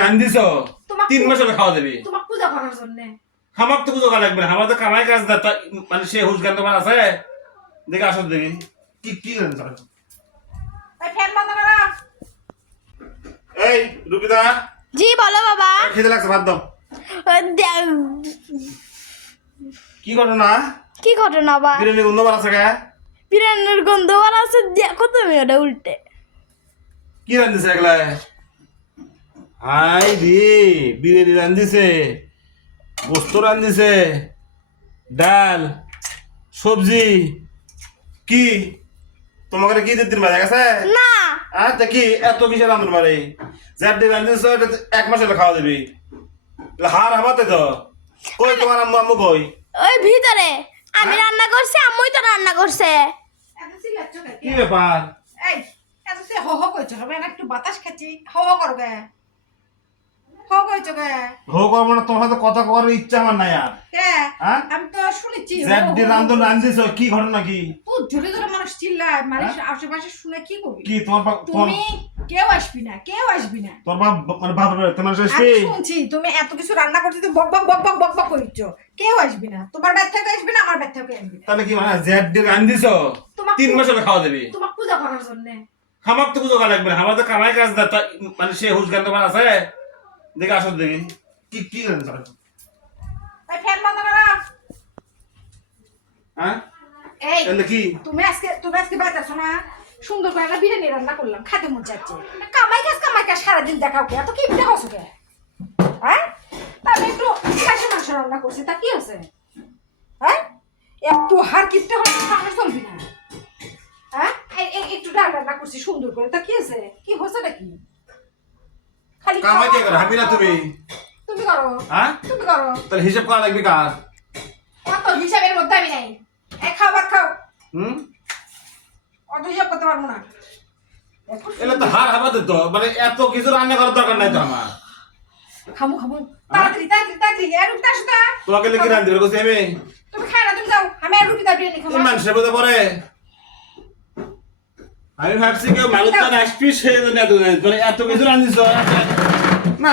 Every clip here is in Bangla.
রান্ধিছো 3 মাস হলে খাওয়া দেবি তোমাক পূজা করার জন্য। খামাক তো পুজো করা লাগবে না আমার তো কামাই কাজ না মানে সে হুশ জ্ঞান তোমার আছে দেখে আসো দেখি কি কি রান্ধিছো এই ফ্যান বন্ধ করো। এই রুবিদা জি বলো বাবা। খেতে লাগছে ভাত দাও কি ঘটনা কি ঘটনা বা? বিরিয়ানি গন্ধ বার আছে কে বিরিয়ানির গন্ধ আর আছে, দেখো তুমি ওটা উল্টে। কি রান্ধিছে এগুলা হাই রে বিরিয়ানি রান্ধিছে গোস্ত রান্ধিছে ডাল সবজি কি তোমাকে কি দিতে বাজে গেছে না আচ্ছা কি এত কিসের রান্ধন বাড়ি যার রান্ধিছ এটা 1 মাস হলে খাওয়া দিবি হার হাবাতে তো কই তোমার আম্মু আম্মু কই ওই ভিতরে আমি রান্না করছি, আম্মুই তো রান্না করছে। এত চিল্লাচ্ছ কেন? কি ব্যাপার এই এত সে হো হো কইছো হবে না, একটু বাতাস খাচ্ছি। হো হো করো গে, হো কইছো গে হো করবো না তোমার সাথে কথা করার ইচ্ছা আমার নাই আর কে? হ্যাঁ? আমি তো শুনেছি যার রান্ধন রান্ধিছ কি ঘটনা কি ও জোরে জোরে মানুষ চিল্লায়, মানুষ আশেপাশে শুনে কি করবি? কি তোমার তুমি কেউ আসবি না, কেউ আসবি না। তোর বাপ মানে বাপ তোমার আমি শুনছি তুমি এত কিছু রান্না করতে তো বক বক বক বক বক বক করিচ্ছ। কেউ আসবি না, তোমার বাড়ি থেকে আসবি না, আমার বাড়ি থেকে আসবি না। তাহলে কি মানে যার রান্ধিছ 3 মাস হলে খাওয়া দিবি তোমাক পূজা করার জন্য। খামাক তো পুজো করা লাগবে না আমার তো কামাই কাজ না মানে সে হুশ জ্ঞান তোমার আছে দেখে আসো দেখি কি কি রান্ধিছ এই ফ্যান বন্ধ করো। হ্যাঁ এই তাহলে কি তুমি আজকে বাড়িতে আছো না, সুন্দর করে একটা বিরিয়ানি রান্না করলাম, খেতে মন চাচ্ছে। কামাই কাজ সারাদিন দেখাও কে, এত কি দেখাচ্ছ কে? হ্যাঁ তাহলে একটু খাসি মাংস রান্না করছি, তা কি আছে? হ্যাঁ একটু হার কিপটে হলে সামনে চলবি না। হ্যাঁ একটু ডাল রান্না করছি সুন্দর করে, তা কি আছে? কি হচ্ছে নাকি? খালি কামাই কে করে হাবি না তুমি তুমি করো। হ্যাঁ তুমি করো। তাহলে হিসাব করা লাগবে কার অত হিসাবের মধ্যে আমি নাই। খাও ভাত খাও। হুম অত হিসাব করতে পারবো না। এলে তো হার হাবাতে তো মানে এত কিছু রান্না করার দরকার নাই তো আমার খামু তাড়াতাড়ি তাড়াতাড়ি তাড়াতাড়ি আর রুটি আসো তা। তোমাকে লেগে রান্ধি বলছি আমি তুমি খাই না, তুমি যাও, আমি আর রুটি বিরিয়ানি খাবো। এই মানুষের মধ্যে পড়ে আমি ভাবছি কেউ মানুষ তো আসবি সে মানে এত কিছু রান্ধিছ না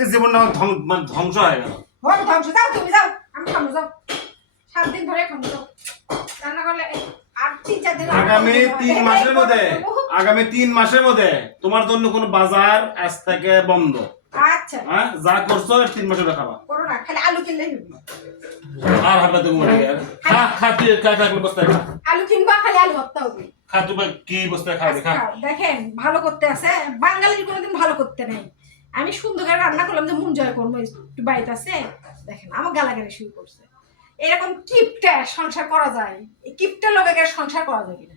এই জীবনটা আমার মানে ধ্বংস হয়ে গেল হয় ধ্বংস, যাও তুমি যাও, আমি খাবো যাও। 7 দিন ধরে খাবো যাও। রান্না করলে আর 3-4 দিন আগামী 3 মাসের মধ্যে তোমার জন্য কোনো বাজার আজ থেকে বন্ধ। আচ্ছা হ্যাঁ যা করছো 3 মাসের খাবা করো না, খালি আলু কিনলে আর হবে তুমি মনে গেল খা খা তুই কাটা বস্তায় খা আলু কিনবা, খালি আলু ভর্তা হবে। খা তুই কি বস্তায় খাবে খা খাও, দেখেন ভালো করতে আছে, বাঙালির কোনোদিন ভালো করতে নেই। আমি সুন্দর করে রান্না করলাম যে মন জয় করবো, একটু বাড়িতে আছে। দেখেন আমার গালাগালি শুরু করছে। এরকম কিপটা সংসার করা যায়? এই কিপটা লোকের সংসার করা যাবে না।